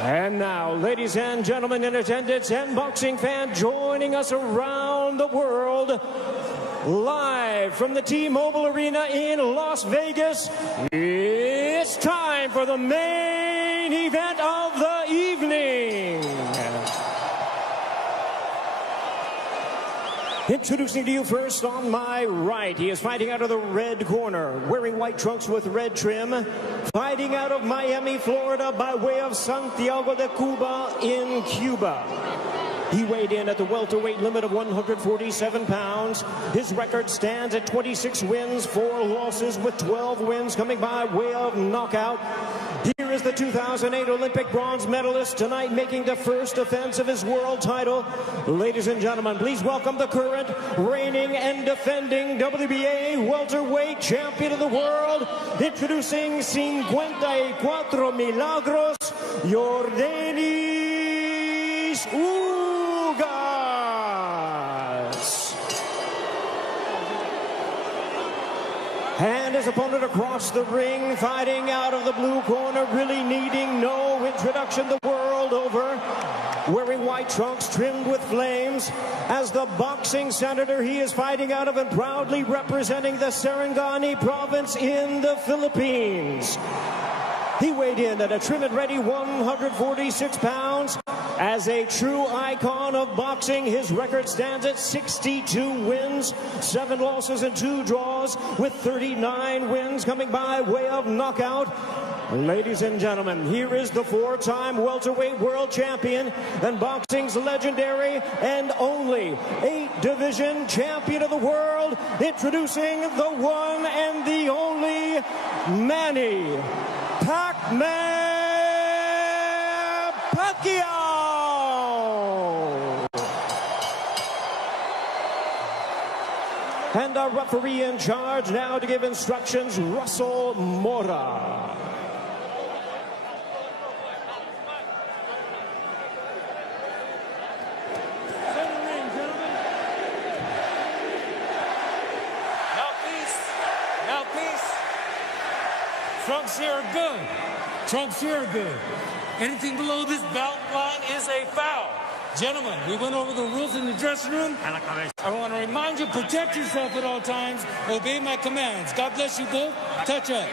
And now, ladies and gentlemen in attendance and boxing fans joining us around the world, live from the T-Mobile Arena in Las Vegas, it's time for the main event of the evening. Introducing to you first on my right, he is fighting out of the red corner, wearing white trunks with red trim, fighting out of Miami, Florida, by way of Santiago de Cuba in Cuba. He weighed in at the welterweight limit of 147 pounds. His record stands at 26 wins, 4 losses, with 12 wins coming by way of knockout. Here is the 2008 Olympic bronze medalist, tonight making the first defense of his world title. Ladies and gentlemen, please welcome the current, reigning and defending WBA welterweight champion of the world, introducing 54 Milagros, Yordenis Ugas. And his opponent across the ring, fighting out of the blue corner, really needing no introduction the world over, wearing white trunks trimmed with flames. As the boxing senator, he is fighting out of and proudly representing the Sarangani province in the Philippines. He weighed in at a trim and ready 146 pounds. As a true icon of boxing, his record stands at 62 wins, 7 losses and 2 draws, with 39 wins coming by way of knockout. Ladies and gentlemen, here is the 4-time welterweight world champion and boxing's legendary and only 8-division champion of the world, introducing the one and the only Manny Pacquiao. And our referee in charge now to give instructions, Russell Mora. Trunks here are good. Trunks here are good. Anything below this belt line is a foul. Gentlemen, we went over the rules in the dressing room. I want to remind you, protect yourself at all times. Obey my commands. God bless you both. Touch up.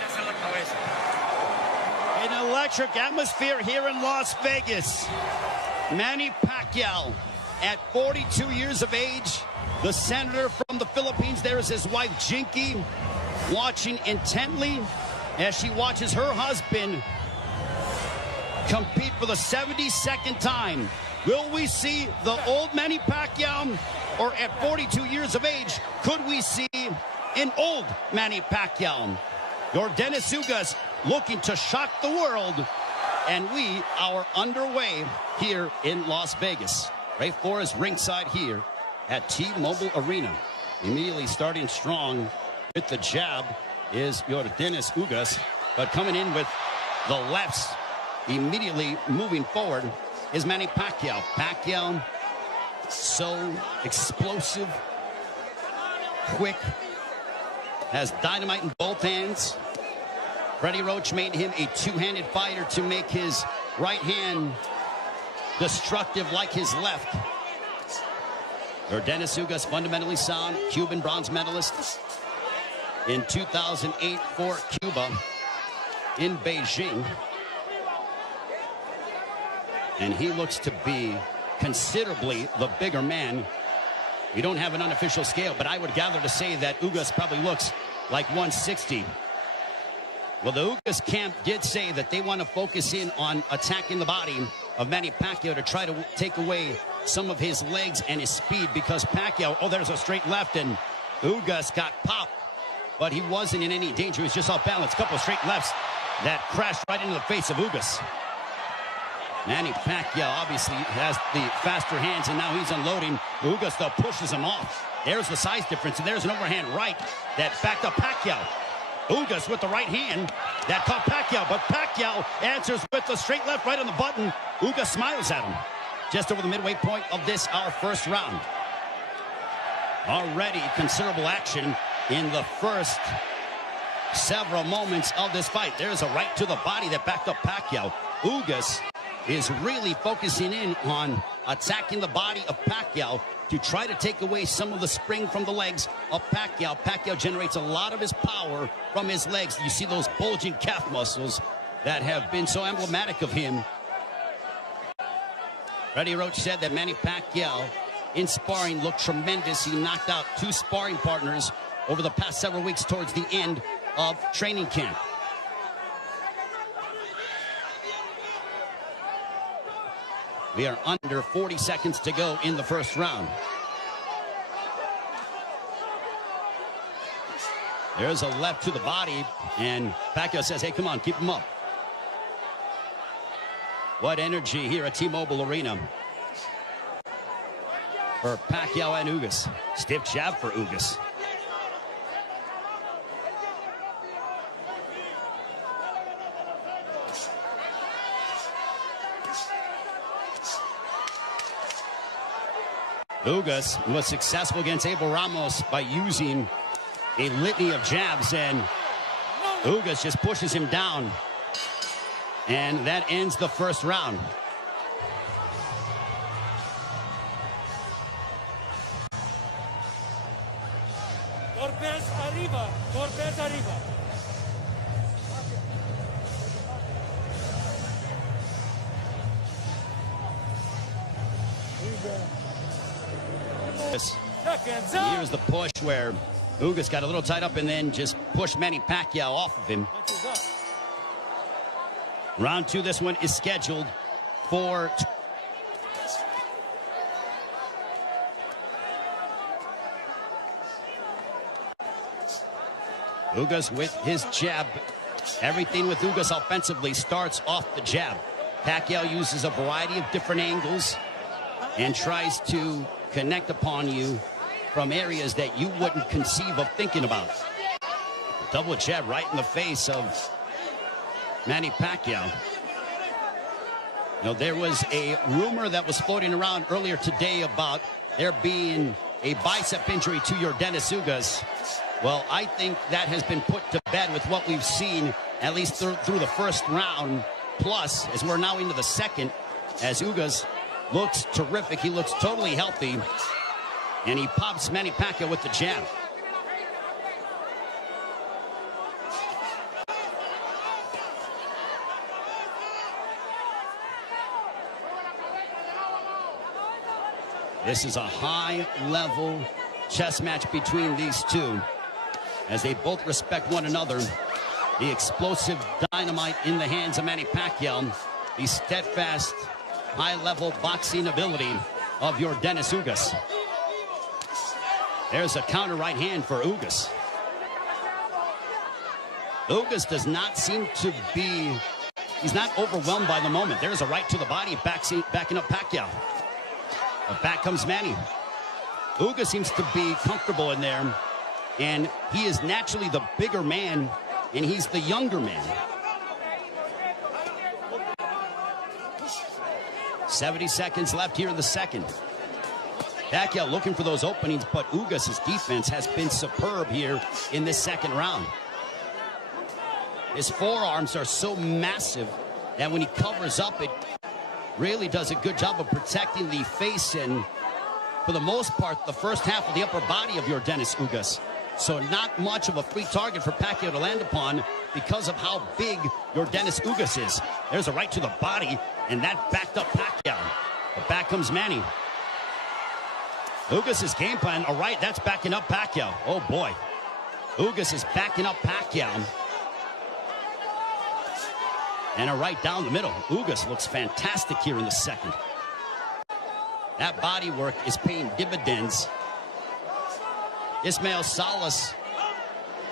An electric atmosphere here in Las Vegas. Manny Pacquiao, at 42 years of age, the senator from the Philippines. There is his wife, Jinky, watching intently as she watches her husband compete for the 72nd time. Will we see the old Manny Pacquiao, or at 42 years of age, could we see an old Manny Pacquiao? Yordenis Ugas looking to shock the world, and we are underway here in Las Vegas. Ray Flores ringside here at T-Mobile Arena. Immediately starting strong with the jab is Yordenis Ugas, but coming in with the lefts, immediately moving forward is Manny Pacquiao. Pacquiao, so explosive, quick, has dynamite in both hands. Freddie Roach made him a two-handed fighter to make his right hand destructive like his left. Yordenis Ugas, fundamentally sound, Cuban bronze medalist in 2008 for Cuba in Beijing. And he looks to be considerably the bigger man. We don't have an unofficial scale, but I would gather to say that Ugas probably looks like 160. Well, the Ugas camp did say that they want to focus in on attacking the body of Manny Pacquiao to try to take away some of his legs and his speed, because Pacquiao, oh, there's a straight left, and Ugas got popped. But he wasn't in any danger. He was just off balance. A couple of straight lefts that crashed right into the face of Ugas. Manny Pacquiao obviously has the faster hands, and now he's unloading. Ugas, though, pushes him off. There's the size difference, and there's an overhand right that backed up Pacquiao. Ugas with the right hand that caught Pacquiao, but Pacquiao answers with the straight left right on the button. Ugas smiles at him. Just over the midway point of this, our first round. Already considerable action in the first several moments of this fight. There's a right to the body that backed up Pacquiao. Ugas is really focusing in on attacking the body of Pacquiao to try to take away some of the spring from the legs of Pacquiao. Pacquiao generates a lot of his power from his legs. You see those bulging calf muscles that have been so emblematic of him. Freddie Roach said that Manny Pacquiao in sparring looked tremendous. He knocked out 2 sparring partners over the past several weeks towards the end of training camp. We are under 40 seconds to go in the first round. There's a left to the body, and Pacquiao says, hey, come on, keep him up. What energy here at T-Mobile Arena for Pacquiao and Ugas. Stiff jab for Ugas. Ugas was successful against Abel Ramos by using a litany of jabs, and Ugas just pushes him down. And that ends the first round. Torpes arriba, Torpes arriba. Here's the push where Ugas got a little tied up and then just pushed Manny Pacquiao off of him. Round 2, this one is scheduled for Ugas with his jab. Everything with Ugas offensively starts off the jab. Pacquiao uses a variety of different angles and tries to connect upon you from areas that you wouldn't conceive of thinking about. Double jab right in the face of Manny Pacquiao. You know, there was a rumor that was floating around earlier today about there being a bicep injury to Yordenis Ugas. Well, I think that has been put to bed with what we've seen, at least through the first round. Plus, as we're now into the second, as Ugas looks terrific. He looks totally healthy. And he pops Manny Pacquiao with the jab. This is a high-level chess match between these two, as they both respect one another. The explosive dynamite in the hands of Manny Pacquiao. The steadfast, high-level boxing ability of Yordenis Ugas. There's a counter right hand for Ugas. Ugas does not seem to be, he's not overwhelmed by the moment. There's a right to the body, backing up Pacquiao. But back comes Manny. Ugas seems to be comfortable in there, and he is naturally the bigger man, and he's the younger man. 70 seconds left here in the second. Pacquiao looking for those openings, but Ugas' defense has been superb here in this second round. His forearms are so massive that when he covers up, it really does a good job of protecting the face and, for the most part, the first half of the upper body of Yordenis Ugas. So not much of a free target for Pacquiao to land upon because of how big Yordenis Ugas is. There's a right to the body, and that backed up Pacquiao. But back comes Manny. Ugas' game plan, all right, that's backing up Pacquiao. Oh, boy. Ugas is backing up Pacquiao. And a right down the middle. Ugas looks fantastic here in the second. That body work is paying dividends. Ismael Salas,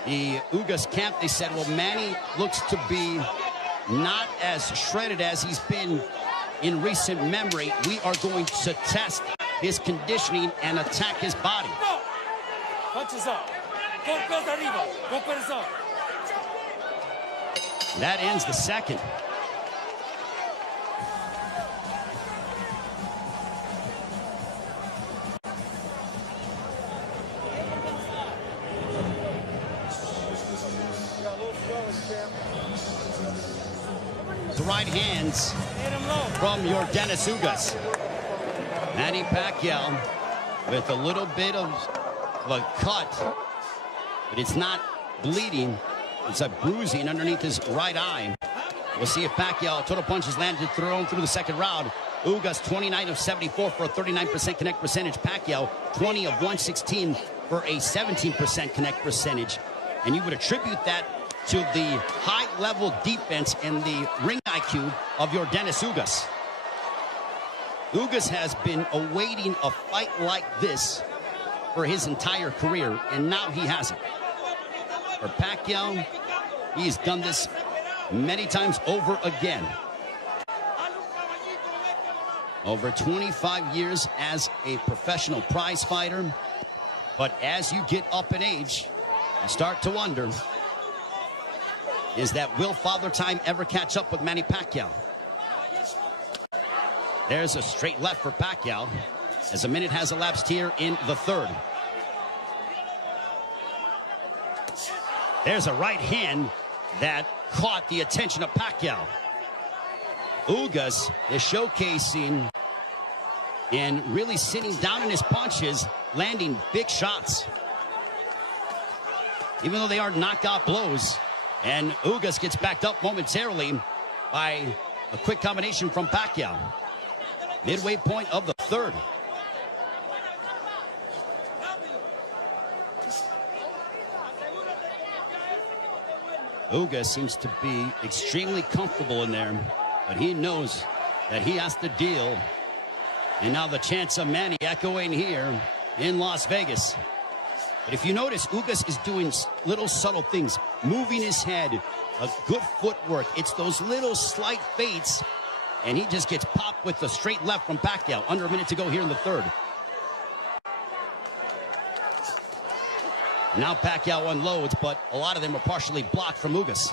the Ugas camp, they said, well, Manny looks to be not as shredded as he's been in recent memory. We are going to test his conditioning and attack his body. Punches up. Golpes arriba. Golpes up. That ends the second. The right hands. Hit him low. from Yordenis Ugas. Manny Pacquiao with a little bit of a cut, but it's not bleeding. It's a bruising underneath his right eye. We'll see if Pacquiao, total punches landed, thrown through the second round. Ugas 29 of 74 for a 39% connect percentage. Pacquiao 20 of 116 for a 17% connect percentage. And you would attribute that to the high-level defense and the ring IQ of Yordenis Ugas. Ugas has been awaiting a fight like this for his entire career, and now he has it. For Pacquiao, he's done this many times over again. Over 25 years as a professional prize fighter. But as you get up in age, you start to wonder, will Father Time ever catch up with Manny Pacquiao? There's a straight left for Pacquiao as a minute has elapsed here in the third. There's a right hand that caught the attention of Pacquiao. Ugas is showcasing and really sitting down in his punches, landing big shots, even though they are knockout blows. And Ugas gets backed up momentarily by a quick combination from Pacquiao. Midway point of the third. Ugas seems to be extremely comfortable in there, but he knows that he has to deal. And now the chance of Manny echoing here in Las Vegas. But if you notice, Ugas is doing little subtle things, moving his head, a good footwork. It's those little slight feints, and he just gets popped with the straight left from Pacquiao. Under a minute to go here in the third. Now Pacquiao unloads, but a lot of them are partially blocked from Ugas.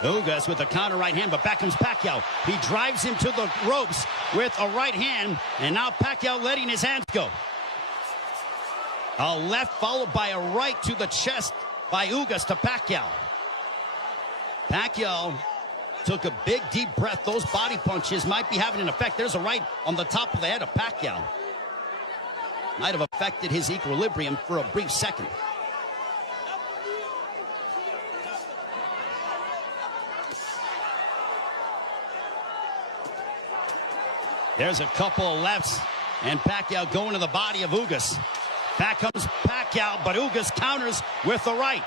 Ugas with a counter right hand, but back comes Pacquiao. He drives him to the ropes with a right hand, and now Pacquiao letting his hands go. A left followed by a right to the chest by Ugas to Pacquiao. Pacquiao took a big deep breath. Those body punches might be having an effect. There's a right on the top of the head of Pacquiao. Might have affected his equilibrium for a brief second. There's a couple of lefts, and Pacquiao going to the body of Ugas. Back comes Pacquiao, but Ugas counters with the right.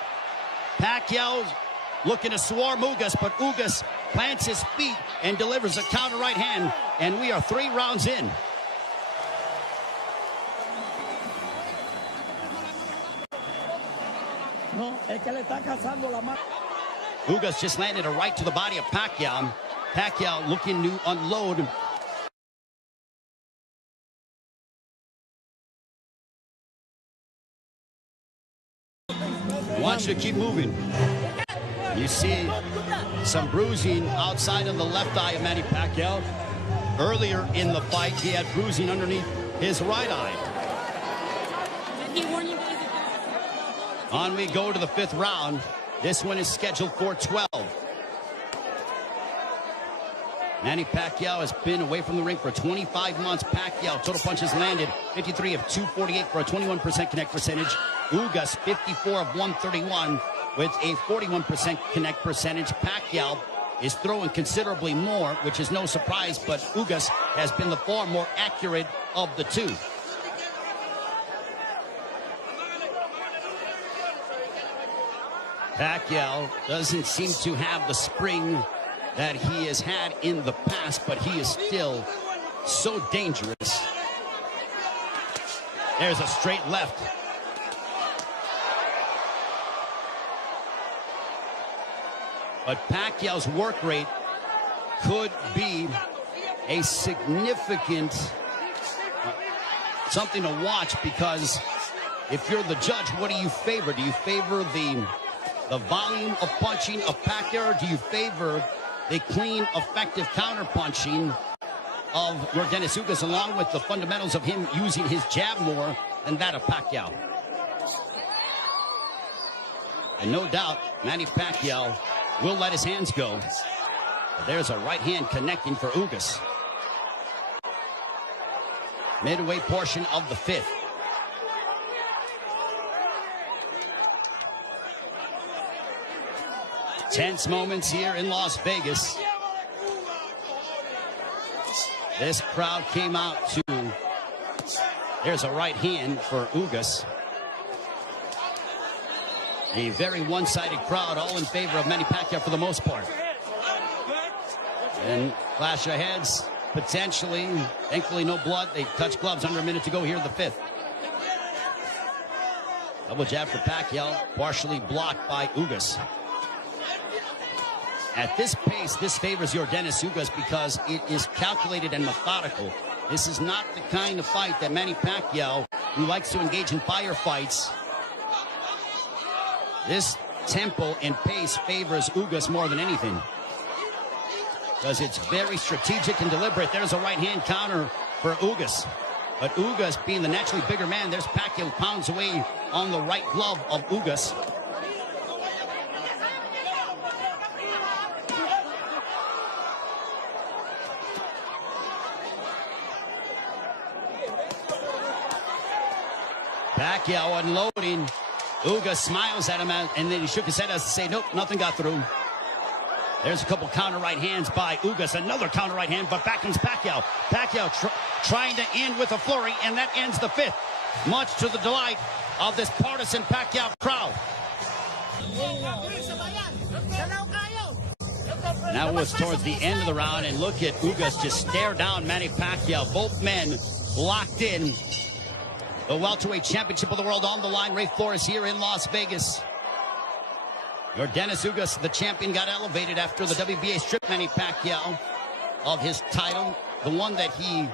Pacquiao looking to swarm Ugas, but Ugas plants his feet and delivers a counter right hand, and we are 3 rounds in. Ugas just landed a right to the body of Pacquiao. Pacquiao looking to unload. Wants you to keep moving. You see some bruising outside of the left eye of Manny Pacquiao. Earlier in the fight, he had bruising underneath his right eye. On we go to the 5th round. This one is scheduled for 12. Manny Pacquiao has been away from the ring for 25 months. Pacquiao, total punches landed 53 of 248 for a 21% connect percentage. Ugas 54 of 131 with a 41% connect percentage. Pacquiao is throwing considerably more, which is no surprise, but Ugas has been the far more accurate of the two. Pacquiao doesn't seem to have the spring that he has had in the past, but he is still so dangerous. There's a straight left. But Pacquiao's work rate could be a significant something to watch, because if you're the judge, what do you favor? Do you favor the volume of punching of Pacquiao, or do you favor the clean, effective counter-punching of Yordenis Ugas, along with the fundamentals of him using his jab more than that of Pacquiao? And no doubt, Manny Pacquiao will let his hands go. There's a right hand connecting for Ugas. Midway portion of the fifth. Tense moments here in Las Vegas. This crowd came out to... There's a right hand for Ugas. A very one-sided crowd, all in favor of Manny Pacquiao for the most part. And clash of heads, potentially. Thankfully, no blood. They touch gloves under a minute to go here in the fifth. Double jab for Pacquiao, partially blocked by Ugas. At this pace, this favors Yordenis Ugas because it is calculated and methodical. This is not the kind of fight that Manny Pacquiao, who likes to engage in firefights. This tempo and pace favors Ugas more than anything, because it's very strategic and deliberate. There's a right hand counter for Ugas. But Ugas, being the naturally bigger man, there's Pacquiao who pounds away on the right glove of Ugas. Pacquiao unloading. Ugas smiles at him, and then he shook his head as to say, nope, nothing got through. There's a couple counter right hands by Ugas. Another counter right hand, but back comes Pacquiao. Pacquiao trying to end with a flurry, and that ends the fifth, much to the delight of this partisan Pacquiao crowd. Now it's towards the end of the round, and look at Ugas just stare down Manny Pacquiao. Both men locked in. The welterweight championship of the world on the line. Ray Flores here in Las Vegas. Yordenis Ugas, the champion, got elevated after the WBA stripped Manny Pacquiao of his title, the one that he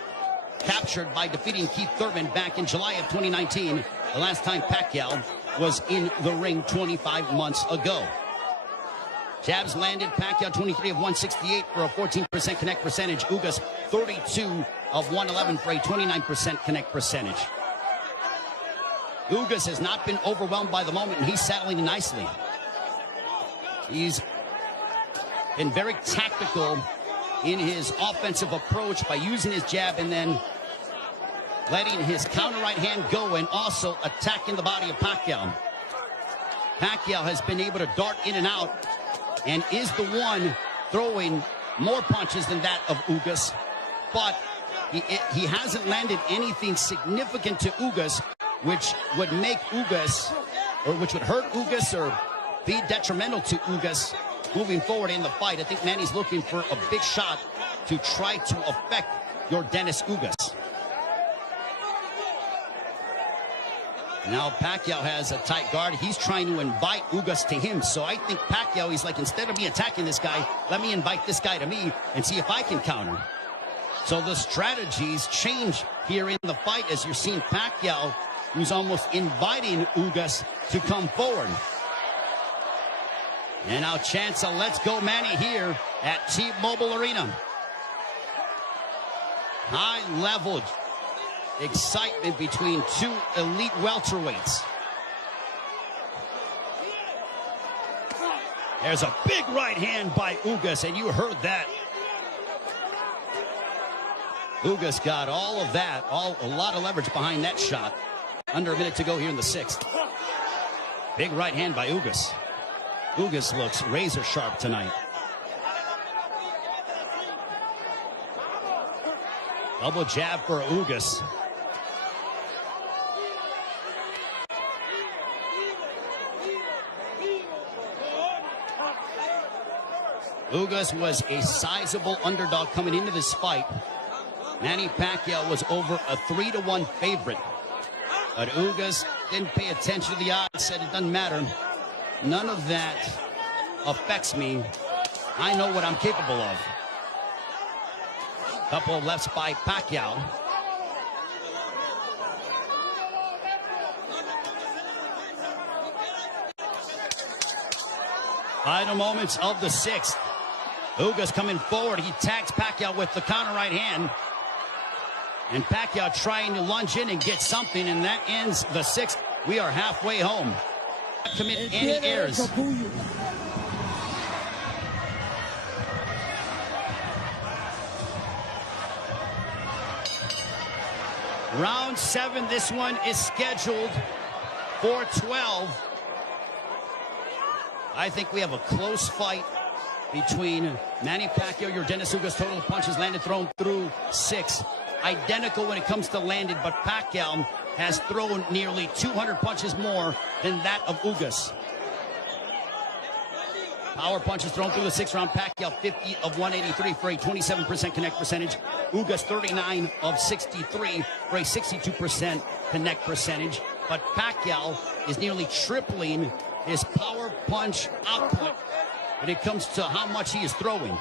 captured by defeating Keith Thurman back in July of 2019, the last time Pacquiao was in the ring 25 months ago. Jabs landed. Pacquiao 23 of 168 for a 14% connect percentage. Ugas 32 of 111 for a 29% connect percentage. Ugas has not been overwhelmed by the moment, and he's settling nicely. He's been very tactical in his offensive approach by using his jab and then letting his counter right hand go and also attacking the body of Pacquiao. Pacquiao has been able to dart in and out and is the one throwing more punches than that of Ugas, but he hasn't landed anything significant to Ugas, which would make Ugas, or which would hurt Ugas or be detrimental to Ugas moving forward in the fight. I think Manny's looking for a big shot to try to affect Yordenis Ugas. Now Pacquiao has a tight guard. He's trying to invite Ugas to him. So I think Pacquiao, he's like, instead of me attacking this guy, let me invite this guy to me and see if I can counter. So the strategies change here in the fight as you're seeing Pacquiao, who's almost inviting Ugas to come forward. And now chance a let's go Manny here at T-Mobile Arena. High-level excitement between two elite welterweights. There's a big right hand by Ugas, and you heard that. Ugas got all of that, a lot of leverage behind that shot. Under a minute to go here in the sixth. Big right hand by Ugas. Ugas looks razor sharp tonight. Double jab for Ugas. Ugas was a sizable underdog coming into this fight. Manny Pacquiao was over a 3-1 favorite. But Ugas didn't pay attention to the odds, said it doesn't matter. None of that affects me. I know what I'm capable of. Couple of lefts by Pacquiao. Final moments of the sixth. Ugas coming forward. He tags Pacquiao with the counter right hand. And Pacquiao trying to lunge in and get something, and that ends the sixth. We are halfway home. Not commit any errors. Round 7, this one is scheduled for 12. I think we have a close fight between Manny Pacquiao, Yordenis Ugas. Total punches landed, thrown through 6. Identical when it comes to landed, but Pacquiao has thrown nearly 200 punches more than that of Ugas. Power punches thrown through the 6th round. Pacquiao 50 of 183 for a 27% connect percentage. Ugas 39 of 63 for a 62% connect percentage. But Pacquiao is nearly tripling his power punch output when it comes to how much he is throwing.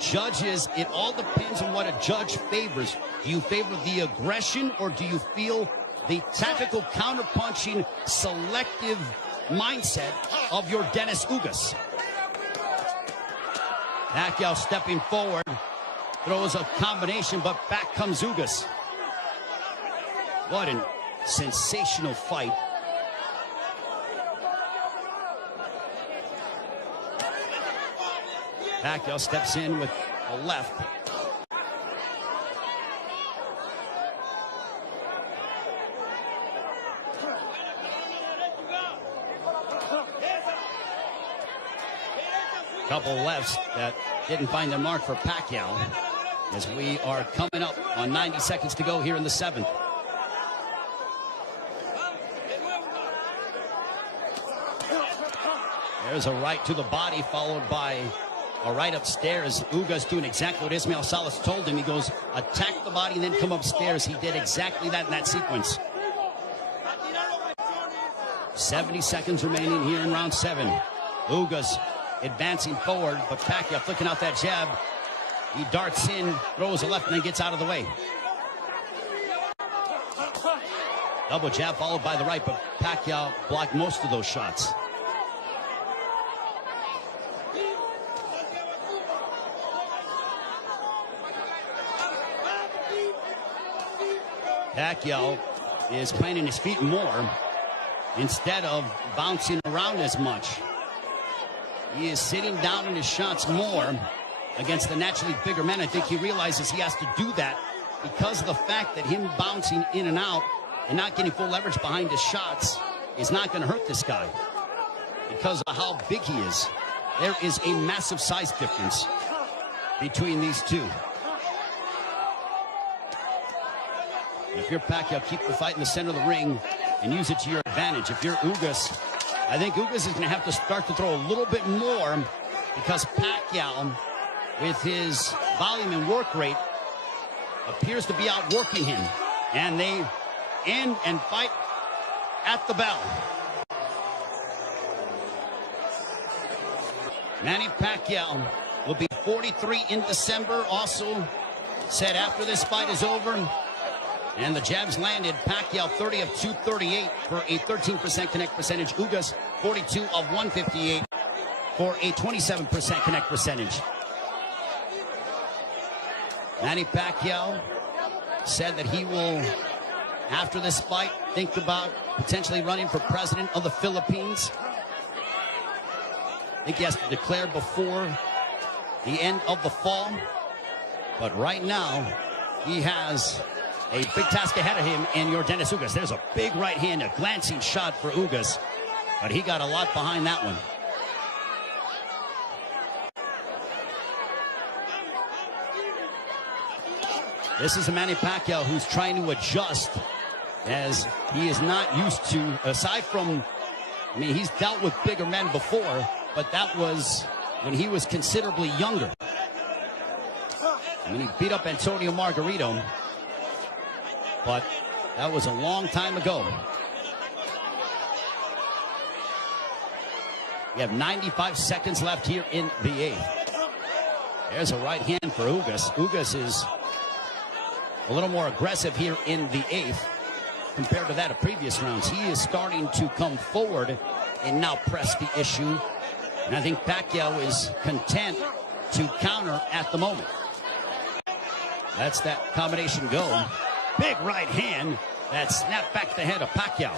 Judges, it all depends on what a judge favors. Do you favor the aggression, or do you feel the tactical counterpunching, selective mindset of Yordenis Ugas? Pacquiao stepping forward, throws a combination, but back comes Ugas. What a sensational fight. Pacquiao steps in with a left. Couple lefts that didn't find their mark for Pacquiao, as we are coming up on 90 seconds to go here in the 7th. There's a right to the body, followed by a right upstairs. Ugas doing exactly what Ismael Salas told him. He goes, attack the body and then come upstairs. He did exactly that in that sequence. 70 seconds remaining here in round 7. Ugas advancing forward, but Pacquiao flicking out that jab. He darts in, throws a left, and then gets out of the way. Double jab followed by the right, but Pacquiao blocked most of those shots. Pacquiao is planting his feet more instead of bouncing around as much. He is sitting down in his shots more against the naturally bigger men. I think he realizes he has to do that because of the fact that him bouncing in and out and not getting full leverage behind his shots is not going to hurt this guy because of how big he is. There is a massive size difference between these two. If you're Pacquiao, keep the fight in the center of the ring and use it to your advantage. If you're Ugas, I think Ugas is going to have to start to throw a little bit more because Pacquiao, with his volume and work rate, appears to be outworking him. And they end and fight at the bell. Manny Pacquiao will be 43 in December. Also said after this fight is over and the jabs landed, Pacquiao 30 of 238 for a 13% connect percentage. Ugas 42 of 158 for a 27% connect percentage. Manny Pacquiao said that he will, after this fight, think about potentially running for president of the Philippines. I think he has to declare before the end of the fall. But right now, he has a big task ahead of him in Yordenis Ugas. There's a big right hand, a glancing shot for Ugas, but he got a lot behind that one. This is a Manny Pacquiao who's trying to adjust, as he is not used to, aside from, I mean, he's dealt with bigger men before, but that was when he was considerably younger. I mean, he beat up Antonio Margarito, but that was a long time ago. We have 95 seconds left here in the 8th. There's a right hand for Ugas. Ugas is a little more aggressive here in the 8th compared to that of previous rounds. He is starting to come forward and now press the issue. And I think Pacquiao is content to counter at the moment. That's that combination go. Big right hand that snapped back the head of Pacquiao.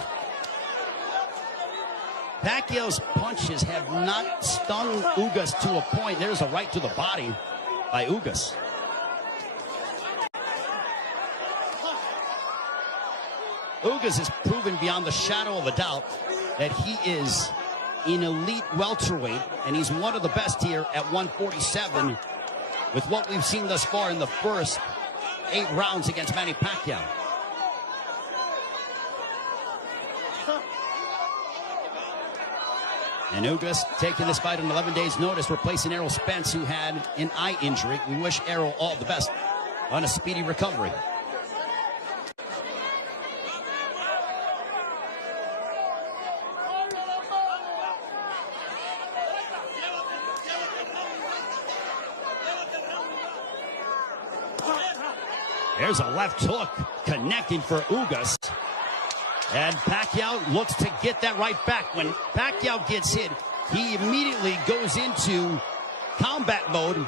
Pacquiao's punches have not stung Ugas to a point. There's a right to the body by Ugas. Ugas has proven beyond the shadow of a doubt that he is an elite welterweight, and he's one of the best here at 147 with what we've seen thus far in the first 8 rounds against Manny Pacquiao. And Ugas taking this fight on 11 days' notice, replacing Errol Spence, who had an eye injury. We wish Errol all the best on a speedy recovery. There's a left hook connecting for Ugas. And Pacquiao looks to get that right back. When Pacquiao gets hit, he immediately goes into combat mode.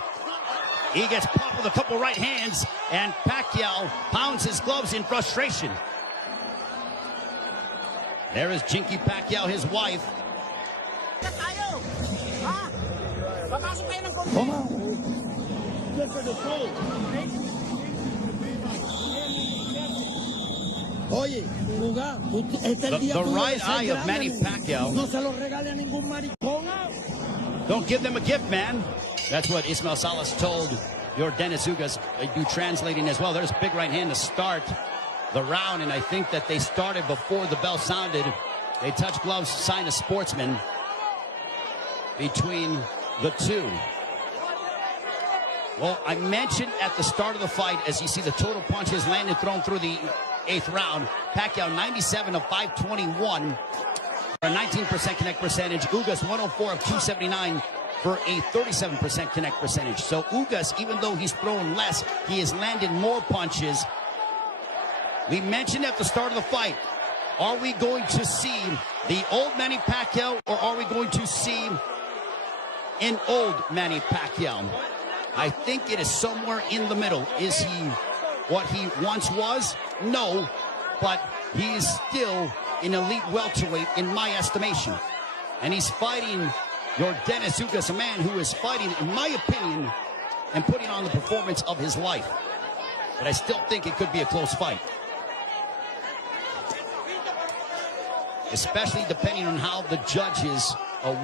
He gets popped with a couple right hands, and Pacquiao pounds his gloves in frustration. There is Jinky Pacquiao, his wife. The right eye of Manny Pacquiao. Don't give them a gift, man. That's what Ismael Salas told Yordenis Ugas. They do translating as well. There's a big right hand to start the round, and I think that they started before the bell sounded. They touched gloves, sign of sportsman between the two. Well, I mentioned at the start of the fight, as you see the total punches landed, thrown through the 8th round, Pacquiao 97 of 521 for a 19% connect percentage. Ugas 104 of 279 for a 37% connect percentage. So Ugas, even though he's thrown less, he has landed more punches. We mentioned at the start of the fight, are we going to see the old Manny Pacquiao, or are we going to see an old Manny Pacquiao? I think it is somewhere in the middle. Is he what he once was? No, but he is still an elite welterweight in my estimation. And he's fighting Yordenis Ugas, a man who is fighting, in my opinion, and putting on the performance of his life. But I still think it could be a close fight. Especially depending on how the judges,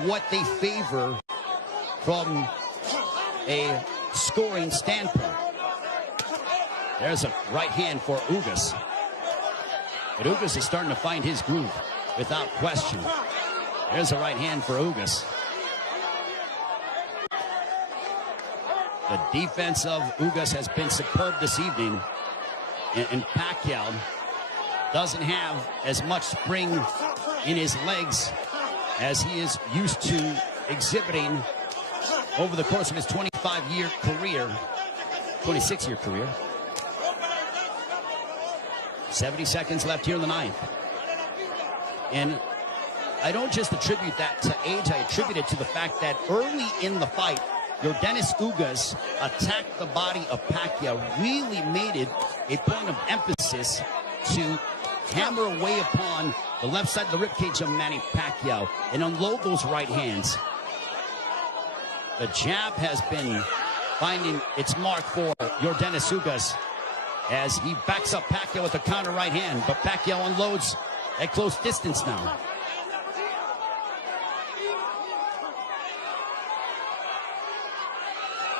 what they favor from a scoring standpoint. There's a right hand for Ugas. But Ugas is starting to find his groove without question. There's a right hand for Ugas. The defense of Ugas has been superb this evening. And Pacquiao doesn't have as much spring in his legs as he is used to exhibiting over the course of his 25-year career, 26-year career. 70 seconds left here in the 9th. And I don't just attribute that to age, I attribute it to the fact that early in the fight, Yordenis Ugas attacked the body of Pacquiao, really made it a point of emphasis to hammer away upon the left side of the ribcage of Manny Pacquiao and unload those right hands. The jab has been finding its mark for Yordenis Ugas as he backs up Pacquiao with a counter right hand, but Pacquiao unloads at close distance now.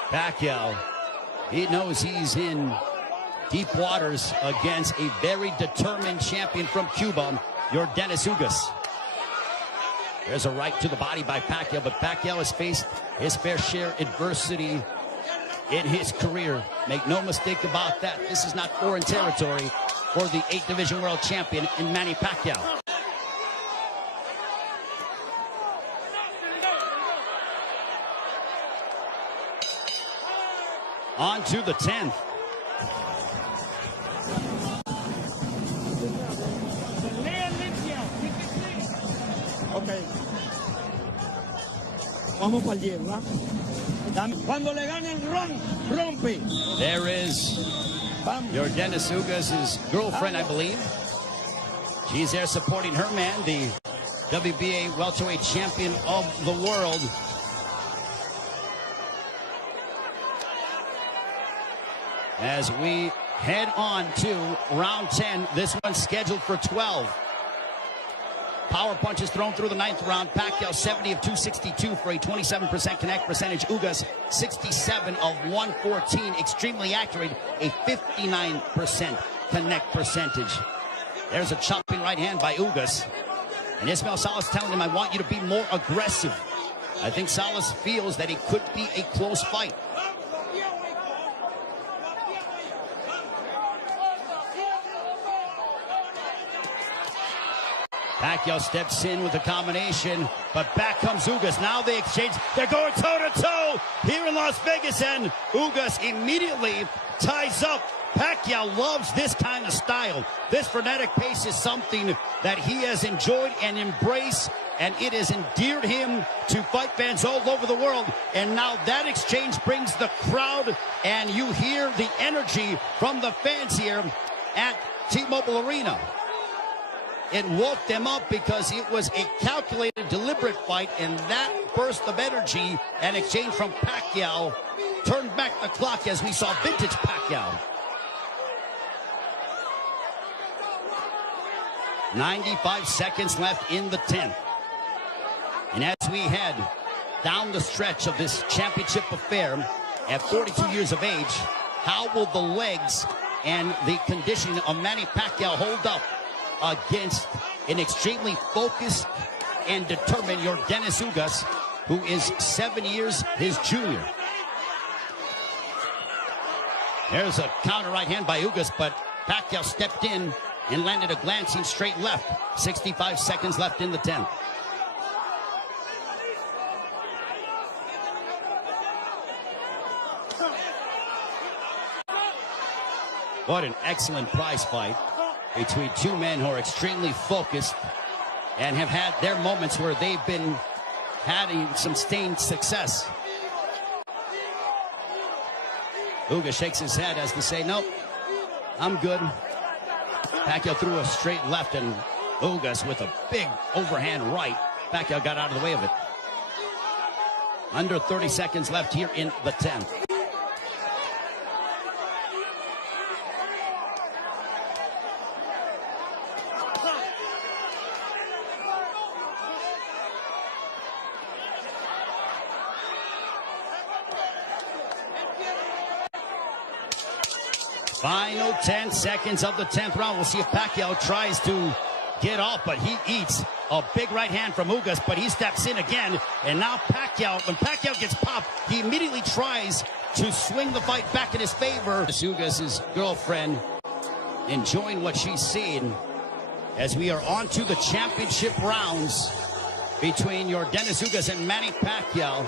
Pacquiao, he knows he's in deep waters against a very determined champion from Cuba, Yordenis Ugas. There's a right to the body by Pacquiao, but Pacquiao has faced his fair share of adversity in his career. Make no mistake about that. This is not foreign territory for the 8th Division World Champion in Manny Pacquiao. On to the 10th. Okay. Vamos para el 10, ¿verdad? Cuando le ganen, rompe. There is Yordenis Ugas' girlfriend, I believe. She's there supporting her man, the WBA welterweight champion of the world. As we head on to round 10. This one's scheduled for 12. Power punches thrown through the 9th round. Pacquiao 70 of 262 for a 27% connect percentage. Ugas 67 of 114. Extremely accurate, a 59% connect percentage. There's a chopping right hand by Ugas. And Ismael Salas telling him, I want you to be more aggressive. I think Salas feels that it could be a close fight. Pacquiao steps in with a combination, but back comes Ugas. Now they exchange. They're going toe-to-toe here in Las Vegas, and Ugas immediately ties up. Pacquiao loves this kind of style. This frenetic pace is something that he has enjoyed and embraced, and it has endeared him to fight fans all over the world. And now that exchange brings the crowd, and you hear the energy from the fans here at T-Mobile Arena. It woke them up because it was a calculated, deliberate fight, and that burst of energy and exchange from Pacquiao turned back the clock as we saw vintage Pacquiao. 95 seconds left in the 10th. And as we head down the stretch of this championship affair at 42 years of age, how will the legs and the conditioning of Manny Pacquiao hold up against an extremely focused and determined Yordenis Ugas, who is 7 years his junior? There's a counter right hand by Ugas, but Pacquiao stepped in and landed a glancing straight left. 65 seconds left in the 10th. What an excellent prize fight between two men who are extremely focused and have had their moments where they've been having some sustained success. Ugas shakes his head as to say, nope, I'm good. Pacquiao threw a straight left, and Ugas with a big overhand right. Pacquiao got out of the way of it. Under 30 seconds left here in the 10th. Final 10 seconds of the 10th round. We'll see if Pacquiao tries to get off, but he eats a big right hand from Ugas, but he steps in again. And now Pacquiao, when Pacquiao gets popped, he immediately tries to swing the fight back in his favor. Ugas' girlfriend enjoying what she's seeing as we are on to the championship rounds between Yordenis Ugas and Manny Pacquiao.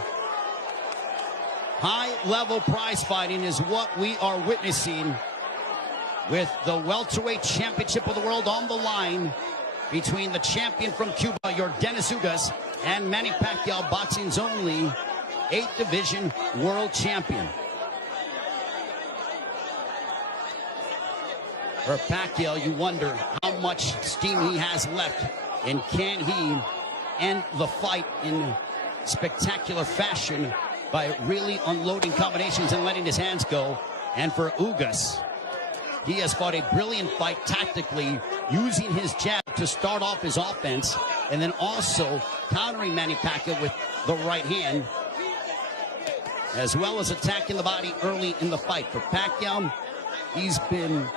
High-level prize fighting is what we are witnessing, with the welterweight championship of the world on the line between the champion from Cuba, Yordenis Ugas, and Manny Pacquiao, boxing's only 8th division world champion. For Pacquiao, you wonder how much steam he has left, and can he end the fight in spectacular fashion by really unloading combinations and letting his hands go. And for Ugas, he has fought a brilliant fight tactically, using his jab to start off his offense, and then also countering Manny Pacquiao with the right hand, as well as attacking the body early in the fight. For Pacquiao, he's been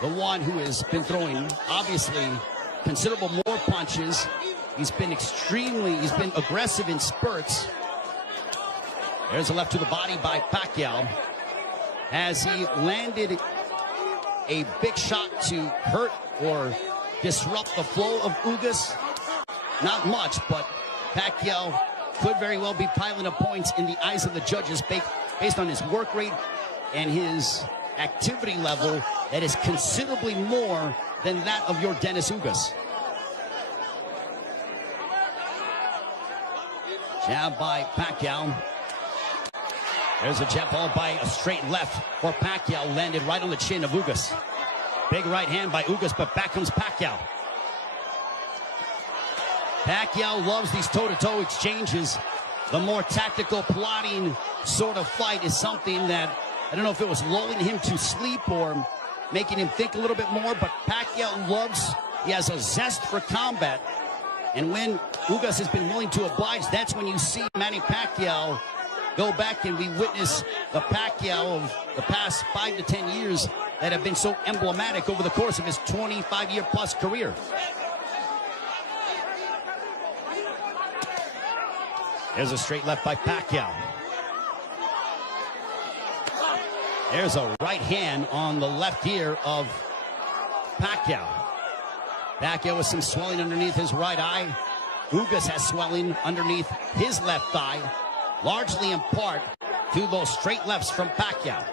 the one who has been throwing, obviously, considerable more punches. He's been aggressive in spurts. There's a left to the body by Pacquiao as he landed a big shot to hurt or disrupt the flow of Ugas. Not much, but Pacquiao could very well be piling up points in the eyes of the judges based on his work rate and his activity level that is considerably more than that of Yordenis Ugas. Jab by Pacquiao. There's a jab followed by a straight left for Pacquiao, landed right on the chin of Ugas. Big right hand by Ugas, but back comes Pacquiao. Pacquiao loves these toe-to-toe exchanges. The more tactical, plotting sort of fight is something that I don't know if it was lulling him to sleep or making him think a little bit more, but Pacquiao he has a zest for combat. And when Ugas has been willing to oblige, that's when you see Manny Pacquiao go back, and we witness the Pacquiao of the past 5 to 10 years that have been so emblematic over the course of his 25-year-plus career. There's a straight left by Pacquiao. There's a right hand on the left ear of Pacquiao. Pacquiao with some swelling underneath his right eye. Ugas has swelling underneath his left thigh, largely in part to those straight lefts from Pacquiao.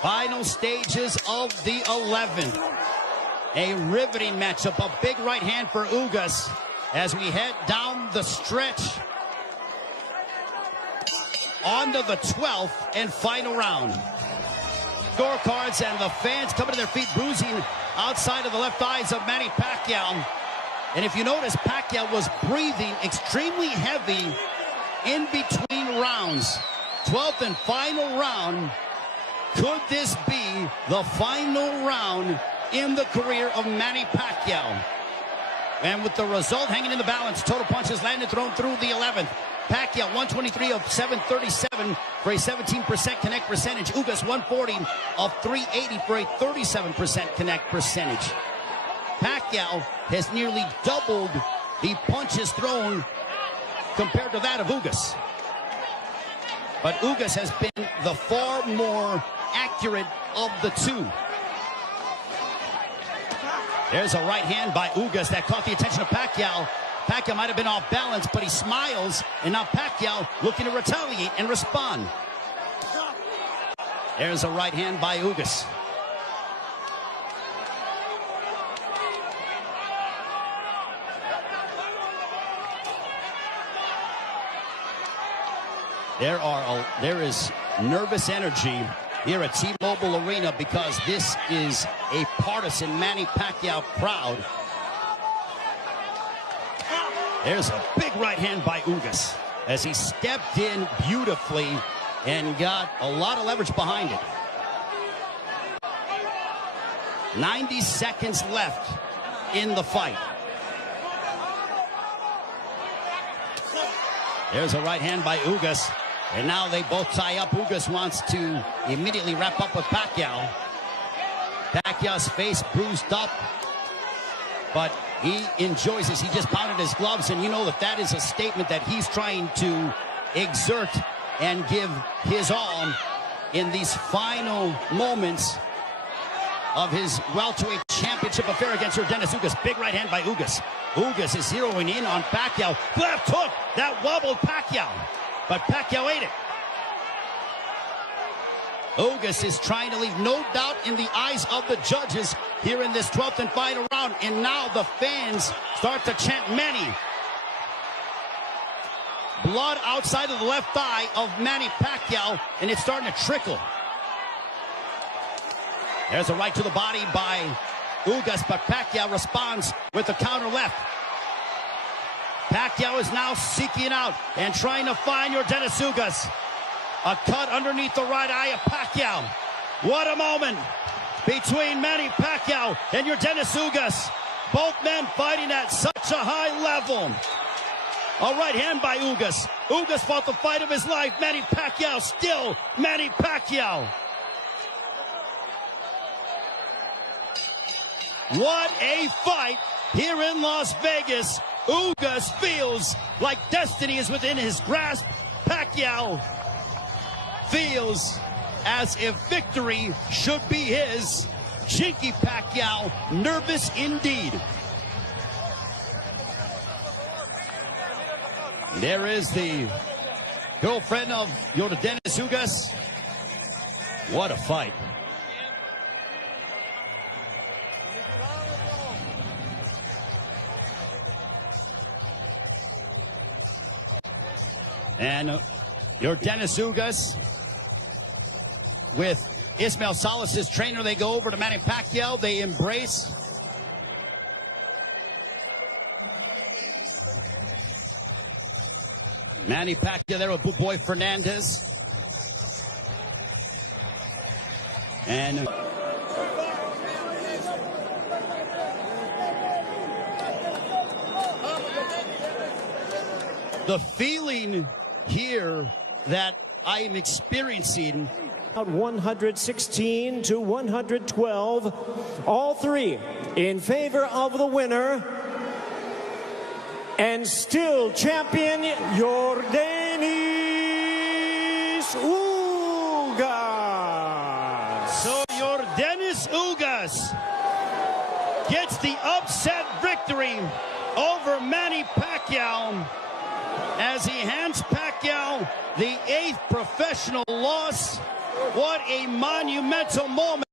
Final stages of the 11th. A riveting matchup, a big right hand for Ugas as we head down the stretch onto the 12th and final round. Scorecards and the fans coming to their feet, bruising outside of the left eyes of Manny Pacquiao. And if you notice, Pacquiao was breathing extremely heavy in between rounds. 12th and final round. Could this be the final round in the career of Manny Pacquiao? And with the result hanging in the balance, total punches landed, thrown through the 11th. Pacquiao 123 of 737 for a 17% connect percentage. Ugas 140 of 380 for a 37% connect percentage. Pacquiao has nearly doubled the punches thrown compared to that of Ugas. But Ugas has been the far more accurate of the two. There's a right hand by Ugas that caught the attention of Pacquiao. Pacquiao might have been off balance, but he smiles, and now Pacquiao looking to retaliate and respond. There's a right hand by Ugas. There is nervous energy here at T-Mobile Arena because this is a partisan Manny Pacquiao crowd. There's a big right hand by Ugas as he stepped in beautifully and got a lot of leverage behind it. 90 seconds left in the fight. There's a right hand by Ugas. And now they both tie up. Ugas wants to immediately wrap up with Pacquiao. Pacquiao's face bruised up, but he enjoys this. He just pounded his gloves, and you know that is a statement that he's trying to exert and give his all in these final moments of his welterweight championship affair against Yordenis Ugas. Big right hand by Ugas. Ugas is zeroing in on Pacquiao. Left hook that wobbled Pacquiao, but Pacquiao ate it. Ugas is trying to leave no doubt in the eyes of the judges here in this 12th and final round. And now the fans start to chant Manny. Blood outside of the left thigh of Manny Pacquiao, and it's starting to trickle. There's a right to the body by Ugas, but Pacquiao responds with a counter left. Pacquiao is now seeking out and trying to find Yordenis Ugas. A cut underneath the right eye of Pacquiao. What a moment between Manny Pacquiao and Yordenis Ugas. Both men fighting at such a high level. A right hand by Ugas. Ugas fought the fight of his life. Manny Pacquiao still Manny Pacquiao. What a fight here in Las Vegas. Ugas feels like destiny is within his grasp. Pacquiao feels as if victory should be his. Chinky Pacquiao, nervous indeed. There is the girlfriend of Yordenis Ugas. What a fight. And Yordenis Ugas with Ismael Salas' trainer. They go over to Manny Pacquiao. They embrace. Manny Pacquiao there with Boy Fernandez. And the feeling here that I am experiencing. 116 to 112, all three in favor of the winner, and still champion Yordenis Ugas. So Yordenis Ugas gets the upset victory over Manny Pacquiao as he hands Pacquiao the 8th professional loss. What a monumental moment.